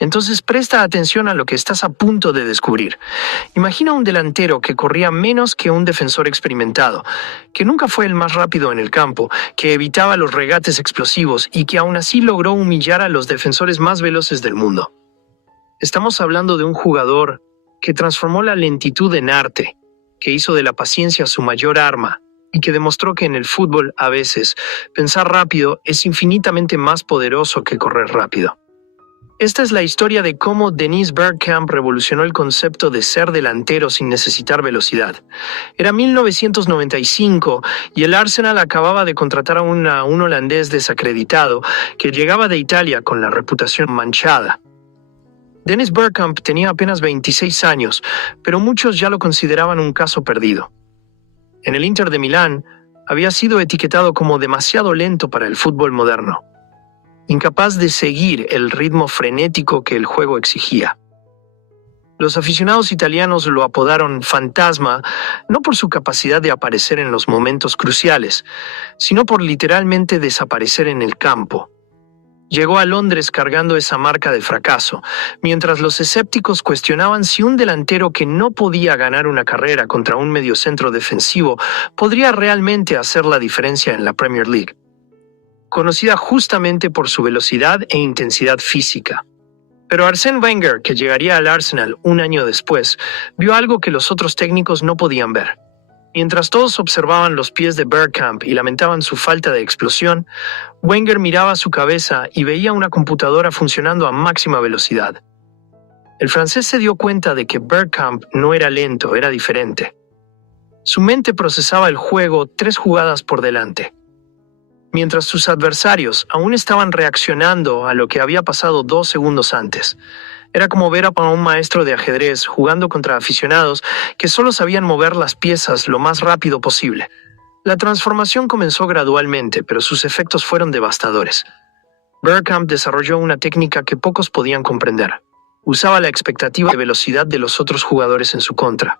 Entonces presta atención a lo que estás a punto de descubrir. Imagina un delantero que corría menos que un defensor experimentado, que nunca fue el más rápido en el campo, que evitaba los regates explosivos y que aún así logró humillar a los defensores más veloces del mundo. Estamos hablando de un jugador que transformó la lentitud en arte, que hizo de la paciencia su mayor arma y que demostró que en el fútbol, a veces, pensar rápido es infinitamente más poderoso que correr rápido. Esta es la historia de cómo Dennis Bergkamp revolucionó el concepto de ser delantero sin necesitar velocidad. Era 1995 y el Arsenal acababa de contratar a un holandés desacreditado que llegaba de Italia con la reputación manchada. Dennis Bergkamp tenía apenas 26 años, pero muchos ya lo consideraban un caso perdido. En el Inter de Milán había sido etiquetado como demasiado lento para el fútbol moderno, incapaz de seguir el ritmo frenético que el juego exigía. Los aficionados italianos lo apodaron Fantasma, no por su capacidad de aparecer en los momentos cruciales, sino por literalmente desaparecer en el campo. Llegó a Londres cargando esa marca de fracaso, mientras los escépticos cuestionaban si un delantero que no podía ganar una carrera contra un mediocentro defensivo podría realmente hacer la diferencia en la Premier League, conocida justamente por su velocidad e intensidad física. Pero Arsène Wenger, que llegaría al Arsenal un año después, vio algo que los otros técnicos no podían ver. Mientras todos observaban los pies de Bergkamp y lamentaban su falta de explosión, Wenger miraba su cabeza y veía una computadora funcionando a máxima velocidad. El francés se dio cuenta de que Bergkamp no era lento, era diferente. Su mente procesaba el juego 3 jugadas por delante, mientras sus adversarios aún estaban reaccionando a lo que había pasado 2 segundos antes. Era como ver a un maestro de ajedrez jugando contra aficionados que solo sabían mover las piezas lo más rápido posible. La transformación comenzó gradualmente, pero sus efectos fueron devastadores. Bergkamp desarrolló una técnica que pocos podían comprender. Usaba la expectativa de velocidad de los otros jugadores en su contra.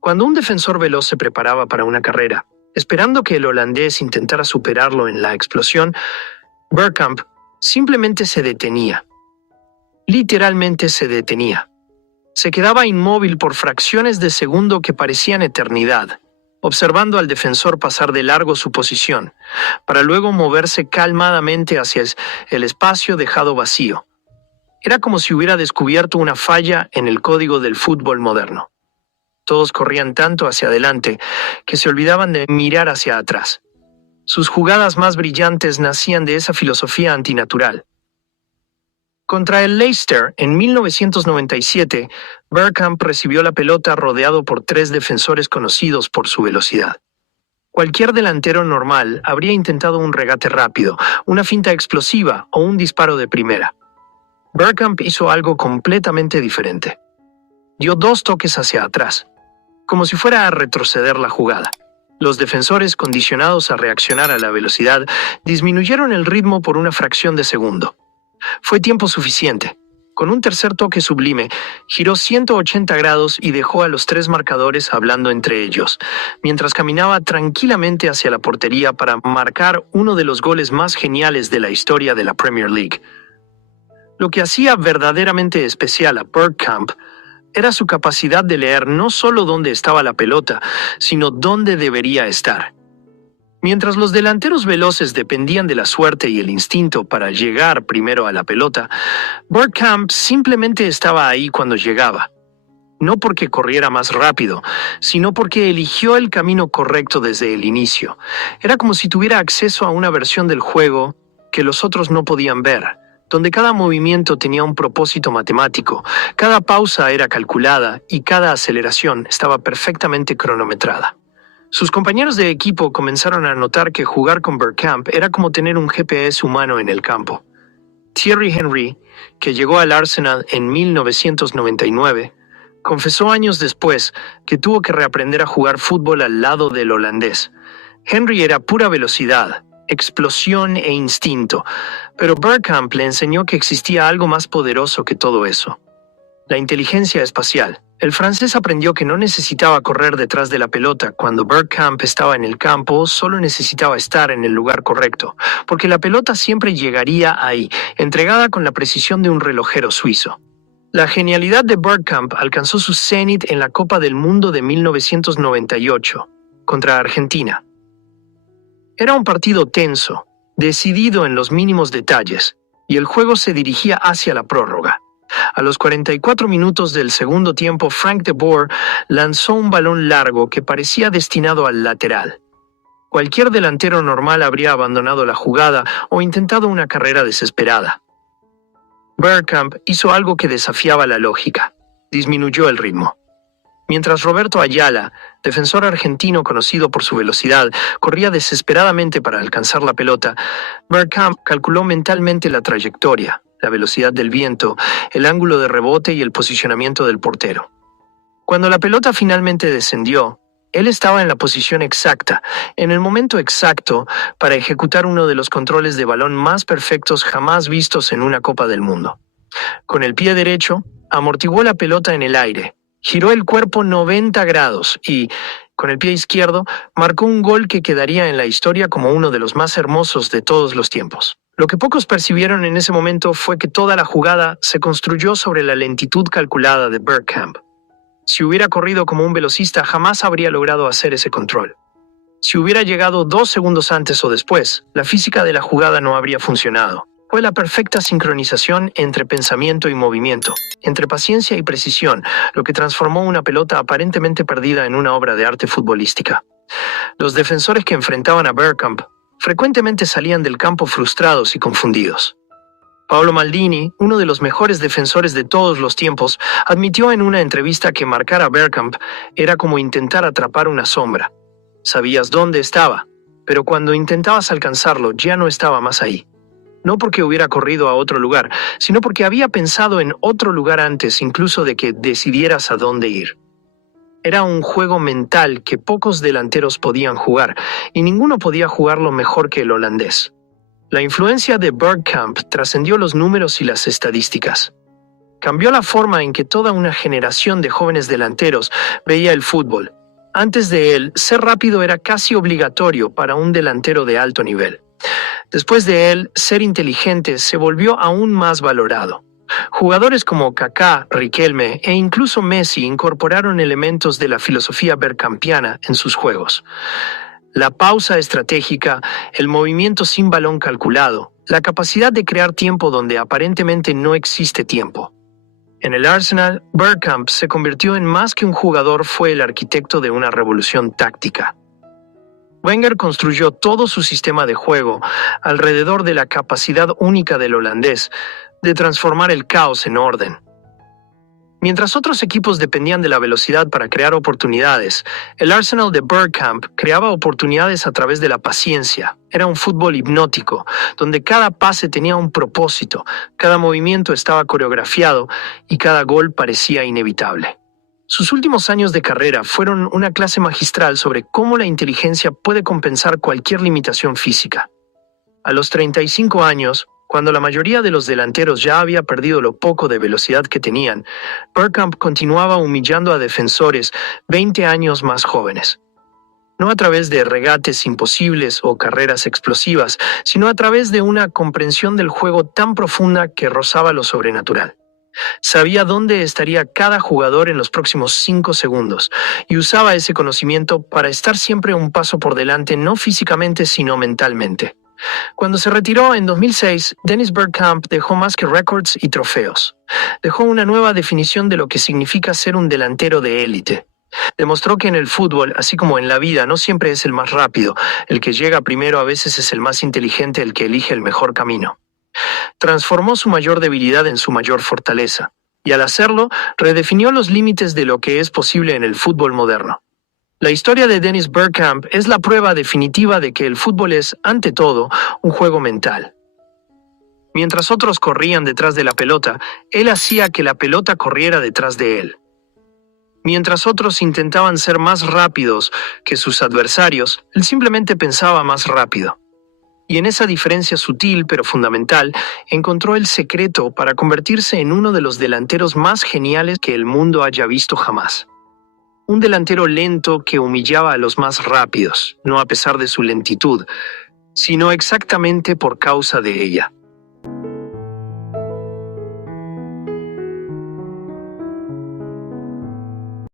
Cuando un defensor veloz se preparaba para una carrera, esperando que el holandés intentara superarlo en la explosión, Bergkamp simplemente se detenía. Literalmente se detenía. Se quedaba inmóvil por fracciones de segundo que parecían eternidad, observando al defensor pasar de largo su posición, para luego moverse calmadamente hacia el espacio dejado vacío. Era como si hubiera descubierto una falla en el código del fútbol moderno. Todos corrían tanto hacia adelante que se olvidaban de mirar hacia atrás. Sus jugadas más brillantes nacían de esa filosofía antinatural. Contra el Leicester, en 1997, Bergkamp recibió la pelota rodeado por 3 defensores conocidos por su velocidad. Cualquier delantero normal habría intentado un regate rápido, una finta explosiva o un disparo de primera. Bergkamp hizo algo completamente diferente. Dio 2 toques hacia atrás, como si fuera a retroceder la jugada. Los defensores, condicionados a reaccionar a la velocidad, disminuyeron el ritmo por una fracción de segundo. Fue tiempo suficiente. Con un tercer toque sublime, giró 180 grados y dejó a los 3 marcadores hablando entre ellos, mientras caminaba tranquilamente hacia la portería para marcar uno de los goles más geniales de la historia de la Premier League. Lo que hacía verdaderamente especial a Bergkamp era su capacidad de leer no solo dónde estaba la pelota, sino dónde debería estar. Mientras los delanteros veloces dependían de la suerte y el instinto para llegar primero a la pelota, Bergkamp simplemente estaba ahí cuando llegaba. No porque corriera más rápido, sino porque eligió el camino correcto desde el inicio. Era como si tuviera acceso a una versión del juego que los otros no podían ver, donde cada movimiento tenía un propósito matemático, cada pausa era calculada y cada aceleración estaba perfectamente cronometrada. Sus compañeros de equipo comenzaron a notar que jugar con Bergkamp era como tener un GPS humano en el campo. Thierry Henry, que llegó al Arsenal en 1999, confesó años después que tuvo que reaprender a jugar fútbol al lado del holandés. Henry era pura velocidad, explosión e instinto, pero Bergkamp le enseñó que existía algo más poderoso que todo eso: la inteligencia espacial, El francés aprendió que no necesitaba correr detrás de la pelota cuando Bergkamp estaba en el campo, solo necesitaba estar en el lugar correcto, porque la pelota siempre llegaría ahí, entregada con la precisión de un relojero suizo. La genialidad de Bergkamp alcanzó su cenit en la Copa del Mundo de 1998, contra Argentina. Era un partido tenso, decidido en los mínimos detalles, y el juego se dirigía hacia la prórroga. A los 44 minutos del segundo tiempo, Frank de Boer lanzó un balón largo que parecía destinado al lateral. Cualquier delantero normal habría abandonado la jugada o intentado una carrera desesperada. Bergkamp hizo algo que desafiaba la lógica. Disminuyó el ritmo. Mientras Roberto Ayala, defensor argentino conocido por su velocidad, corría desesperadamente para alcanzar la pelota, Bergkamp calculó mentalmente la trayectoria, la velocidad del viento, el ángulo de rebote y el posicionamiento del portero. Cuando la pelota finalmente descendió, él estaba en la posición exacta, en el momento exacto, para ejecutar uno de los controles de balón más perfectos jamás vistos en una Copa del Mundo. Con el pie derecho, amortiguó la pelota en el aire, giró el cuerpo 90 grados y, con el pie izquierdo, marcó un gol que quedaría en la historia como uno de los más hermosos de todos los tiempos. Lo que pocos percibieron en ese momento fue que toda la jugada se construyó sobre la lentitud calculada de Bergkamp. Si hubiera corrido como un velocista, jamás habría logrado hacer ese control. Si hubiera llegado 2 segundos antes o después, la física de la jugada no habría funcionado. Fue la perfecta sincronización entre pensamiento y movimiento, entre paciencia y precisión, lo que transformó una pelota aparentemente perdida en una obra de arte futbolística. Los defensores que enfrentaban a Bergkamp frecuentemente salían del campo frustrados y confundidos. Paolo Maldini, uno de los mejores defensores de todos los tiempos, admitió en una entrevista que marcar a Bergkamp era como intentar atrapar una sombra. Sabías dónde estaba, pero cuando intentabas alcanzarlo ya no estaba más ahí. No porque hubiera corrido a otro lugar, sino porque había pensado en otro lugar antes incluso de que decidieras a dónde ir. Era un juego mental que pocos delanteros podían jugar, y ninguno podía jugarlo mejor que el holandés. La influencia de Bergkamp trascendió los números y las estadísticas. Cambió la forma en que toda una generación de jóvenes delanteros veía el fútbol. Antes de él, ser rápido era casi obligatorio para un delantero de alto nivel. Después de él, ser inteligente se volvió aún más valorado. Jugadores como Kaká, Riquelme e incluso Messi incorporaron elementos de la filosofía bergkampiana en sus juegos. La pausa estratégica, el movimiento sin balón calculado, la capacidad de crear tiempo donde aparentemente no existe tiempo. En el Arsenal, Bergkamp se convirtió en más que un jugador, fue el arquitecto de una revolución táctica. Wenger construyó todo su sistema de juego alrededor de la capacidad única del holandés de transformar el caos en orden. Mientras otros equipos dependían de la velocidad para crear oportunidades, el Arsenal de Bergkamp creaba oportunidades a través de la paciencia. Era un fútbol hipnótico, donde cada pase tenía un propósito, cada movimiento estaba coreografiado y cada gol parecía inevitable. Sus últimos años de carrera fueron una clase magistral sobre cómo la inteligencia puede compensar cualquier limitación física. A los 35 años, cuando la mayoría de los delanteros ya había perdido lo poco de velocidad que tenían, Bergkamp continuaba humillando a defensores 20 años más jóvenes. No a través de regates imposibles o carreras explosivas, sino a través de una comprensión del juego tan profunda que rozaba lo sobrenatural. Sabía dónde estaría cada jugador en los próximos 5 segundos y usaba ese conocimiento para estar siempre un paso por delante, no físicamente sino mentalmente. Cuando se retiró en 2006, Dennis Bergkamp dejó más que récords y trofeos. Dejó una nueva definición de lo que significa ser un delantero de élite. Demostró que en el fútbol, así como en la vida, no siempre es el más rápido, el que llega primero, a veces es el más inteligente, el que elige el mejor camino. Transformó su mayor debilidad en su mayor fortaleza, y al hacerlo, redefinió los límites de lo que es posible en el fútbol moderno. La historia de Dennis Bergkamp es la prueba definitiva de que el fútbol es, ante todo, un juego mental. Mientras otros corrían detrás de la pelota, él hacía que la pelota corriera detrás de él. Mientras otros intentaban ser más rápidos que sus adversarios, él simplemente pensaba más rápido. Y en esa diferencia sutil pero fundamental, encontró el secreto para convertirse en uno de los delanteros más geniales que el mundo haya visto jamás. Un delantero lento que humillaba a los más rápidos, no a pesar de su lentitud, sino exactamente por causa de ella.